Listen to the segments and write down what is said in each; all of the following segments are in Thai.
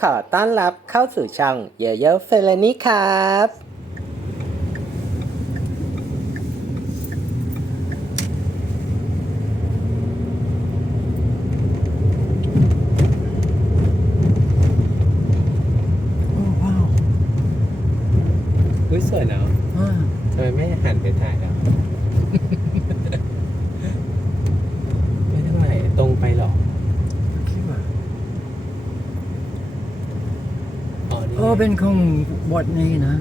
ขอต้อนรับเข้าสู่ช่องเยเยเฟลนี่ครับ โอ้ว้าว อุ้ยสวยเนาะ อ่า ทำไมไม่หันไปถ่ายแล้ว ไม่เท่าไหร่ตรงไปหรอ คิดว่า อ๋อนี่ โอ้ เป็นของวัดนี้นะ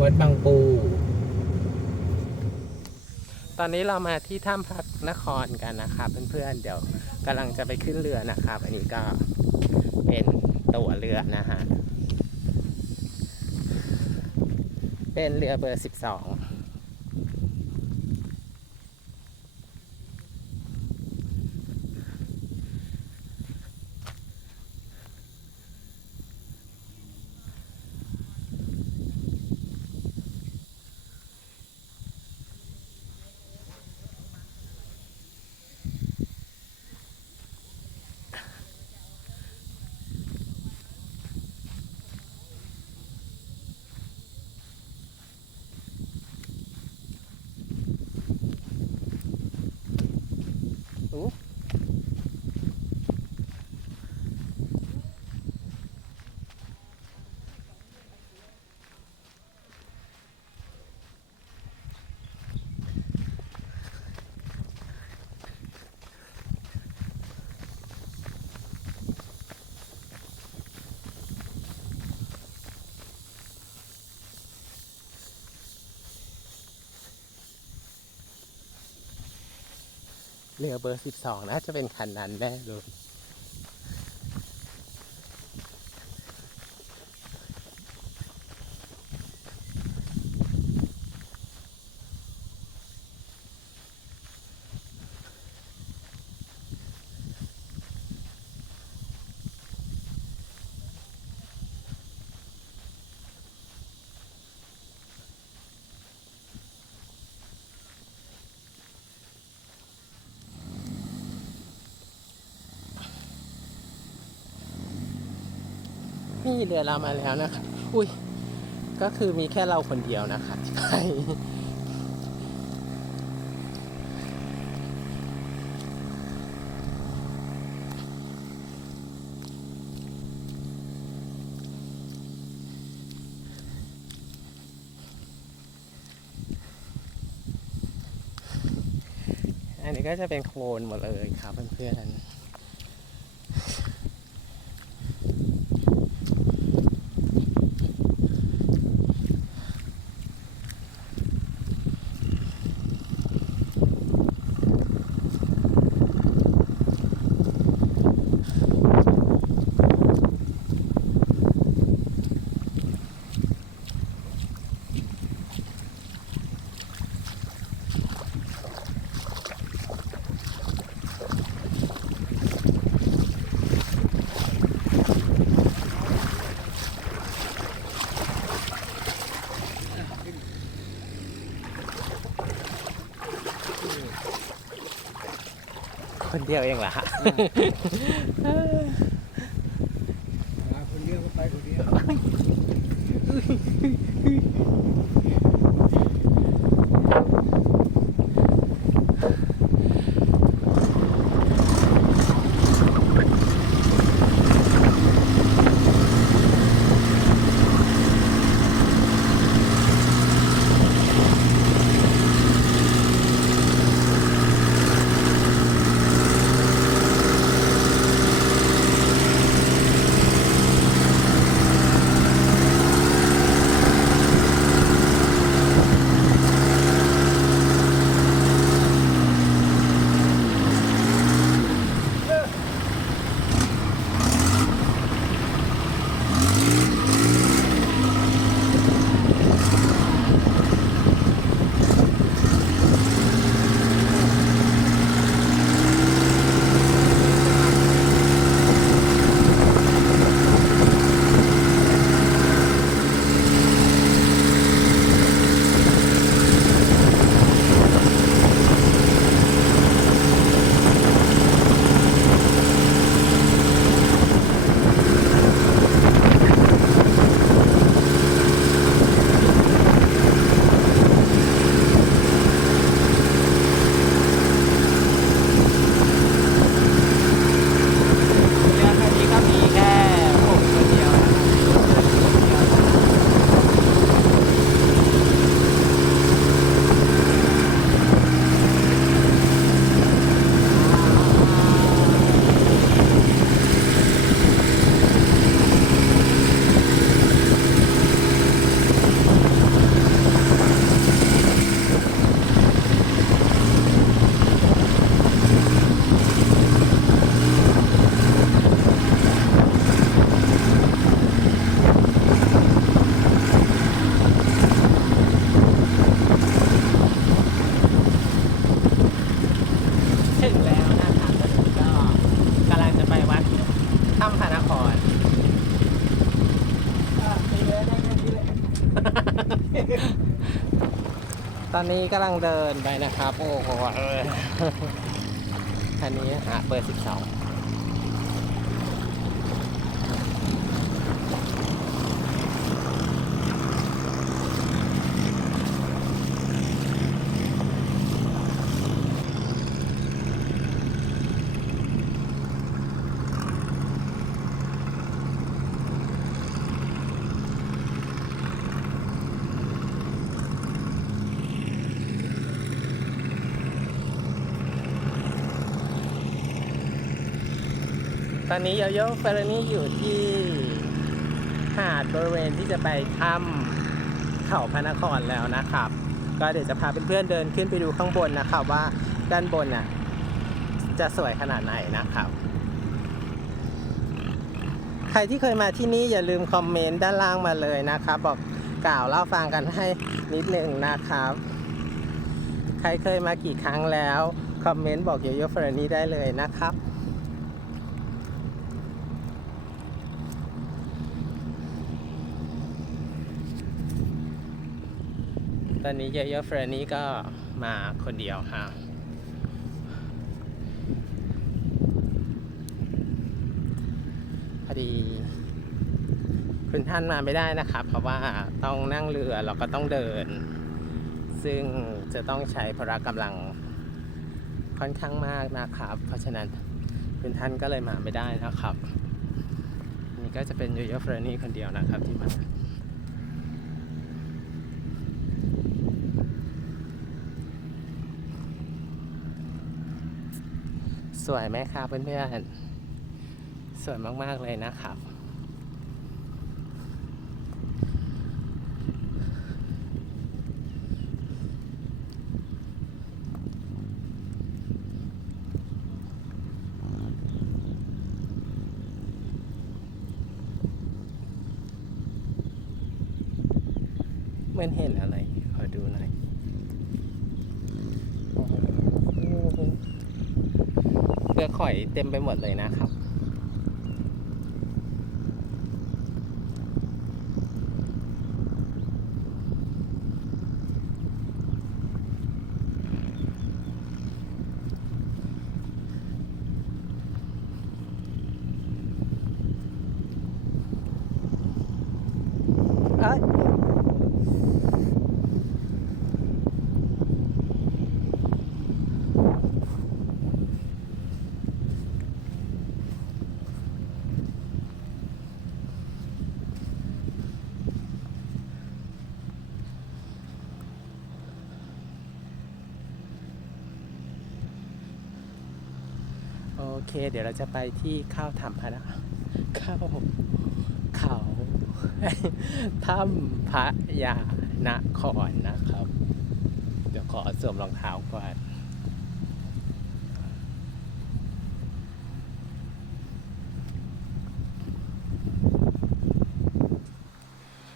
วัดบางปู ตอนนี้เรามาที่ถ้ำพักนครกันนะครับเพื่อนๆเดี๋ยวกำลังจะไปขึ้นเรือนะครับ อันนี้ก็เป็นตั๋วเรือนะฮะ เป็นเรือเบอร์สิบสอง เรือเบอร์สิบสองน่าจะเป็นคันนั้นแน่เลย นี่เรือเรามาแล้วนะครับอุ้ยก็คือมีแค่เราคนเดียวนะครับที่ไปอันนี้ก็จะเป็นโคลนหมดเลยครับเพื่อนๆ คนเดียวเองเหรอฮะมาคนเดียวก็ไปคนเดียว ตอนนี้กำลังเดินไปนะครับ โอ้โหเอออันนี้หาเบอร์สิบสองต อนนี้โยโย่เฟรนี่อยู่ที่หาดบริเวณที่จะไปถ้ำเขาพระนครแล้วนะครับ ก็เดี๋ยวจะพาเพื่อนๆเดินขึ้นไปดูข้างบนนะครับว่าด้านบนน่ะจะสวยขนาดไหนนะครับ ใครที่เคยมาที่นี่อย่าลืมคอมเมนต์ด้านล่างมาเลยนะครับ บอกกล่าวเล่าฟังกันให้นิดหนึ่งนะครับ ใครเคยมากี่ครั้งแล้ว คอมเมนต์บอกโยโย่เฟรนี่ได้เลยนะครับ ตอนนี้โยโย่เฟรนี่ก็มาคนเดียวฮะพอดี คุณท่านมาไม่ได้นะครับเพราะว่าต้องนั่งเรือเราก็ต้องเดิน ซึ่งจะต้องใช้พละกำลังค่อนข้างมากนะครับ เพราะฉะนั้นคุณท่านก็เลยมาไม่ได้นะครับ นี่ก็จะเป็นโยโย่เฟรนี่คนเดียวนะครับที่มา สวยไหมครับเพื่อนๆ สวยมากๆเลยนะครับ เหมันเห็นอะไร ขอดูหน่อยโอ้โห ข่อยเต็มไปหมดเลยนะครับ เค เดี๋ยวเราจะไปที่ข้าวถ้ำพระนะข้าวเขาถ้ำพระยานครนะครับ เดี๋ยวขอสวมรองเท้าก่อน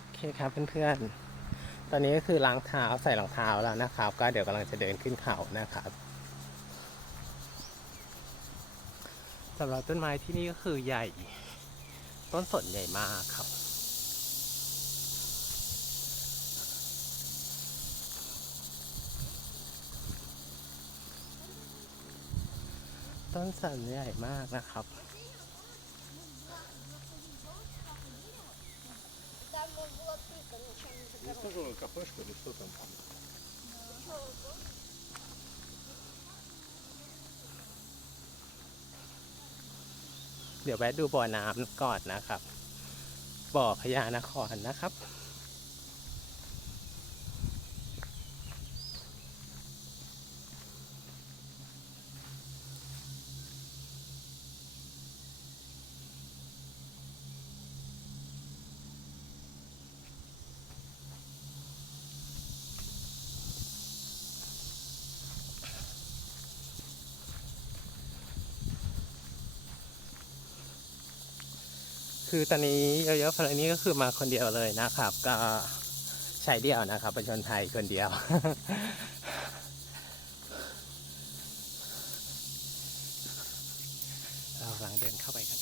โอเคครับเพื่อนๆตอนนี้ก็คือล้างเท้าใส่รองเท้าแล้วนะครับ ก็เดี๋ยวกำลังจะเดินขึ้นเขานะครับ สำหรับต้นไม้ที่นี่ก็คือใหญ่ ต้นสนใหญ่มากครับ ต้นสันใหญ่มากนะครับ Там было тыкано, ничего не Здесь загорелось. тоже кафешка или что там? เดี๋ยวแวะดูบ่อน้ำก่อนนะครับ บ่อพญานครนะครับ คือตอนนี้เยอะๆพลนี้ก็คือมาคนเดียวเลยนะครับ ก็ใช้เดียวนะครับประชนไทยคนเดียว เรากำลังเดินเข้าไปครับ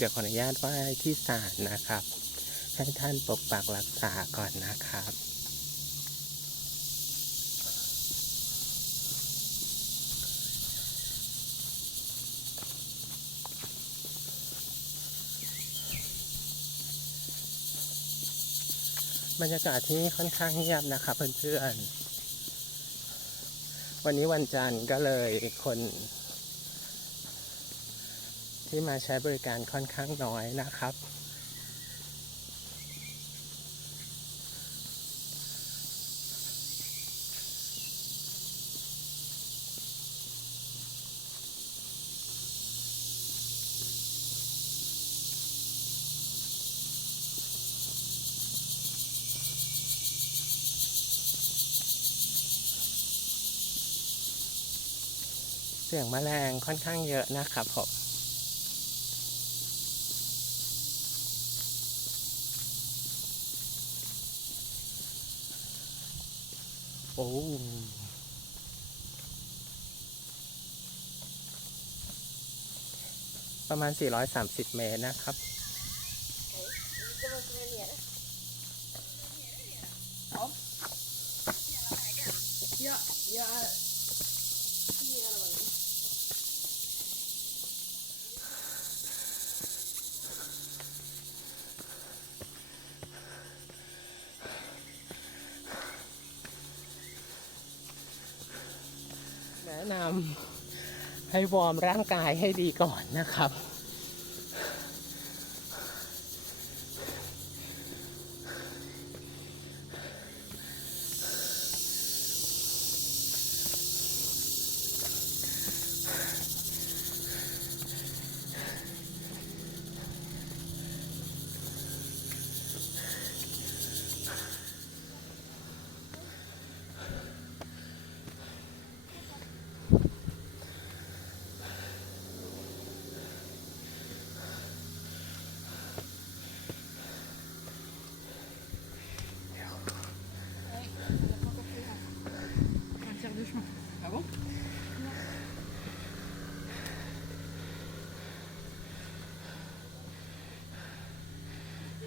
เดี๋ยวขออนุญาตไหว้ที่ศาลนะครับ ให้ท่านปกปักรักษาก่อนนะครับบรรยากาศที่นี่ค่อนข้างเงียบนะครับเพื่อนๆ วันนี้วันจันทร์ก็เลยคน ที่มาใช้บริการค่อนข้างน้อยนะครับ เสียงแมลงค่อนข้างเยอะนะครับผม โอ้ประมาณ 430 เมตรนะครับ Ja, ja. นำให้วอร์มร่างกายให้ดีก่อนนะครับ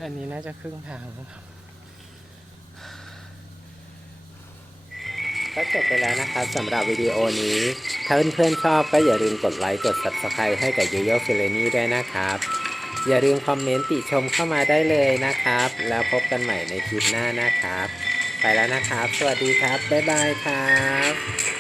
อันนี้น่าจะครึ่งทางครับก็จบไปแล้วนะครับสำหรับวิดีโอนี้ ถ้าเพื่อนๆชอบก็อย่าลืมกดไลค์กด Subscribe ให้กับ y o y o f i l e n i ด้วยนะครับ อย่าลืมคอมเมนต์ติชมเข้ามาได้เลยนะครับ แล้วพบกันใหม่ในคลิปหน้านะครับ ไปแล้วนะครับ สวัสดีครับ บ๊ายบายครับ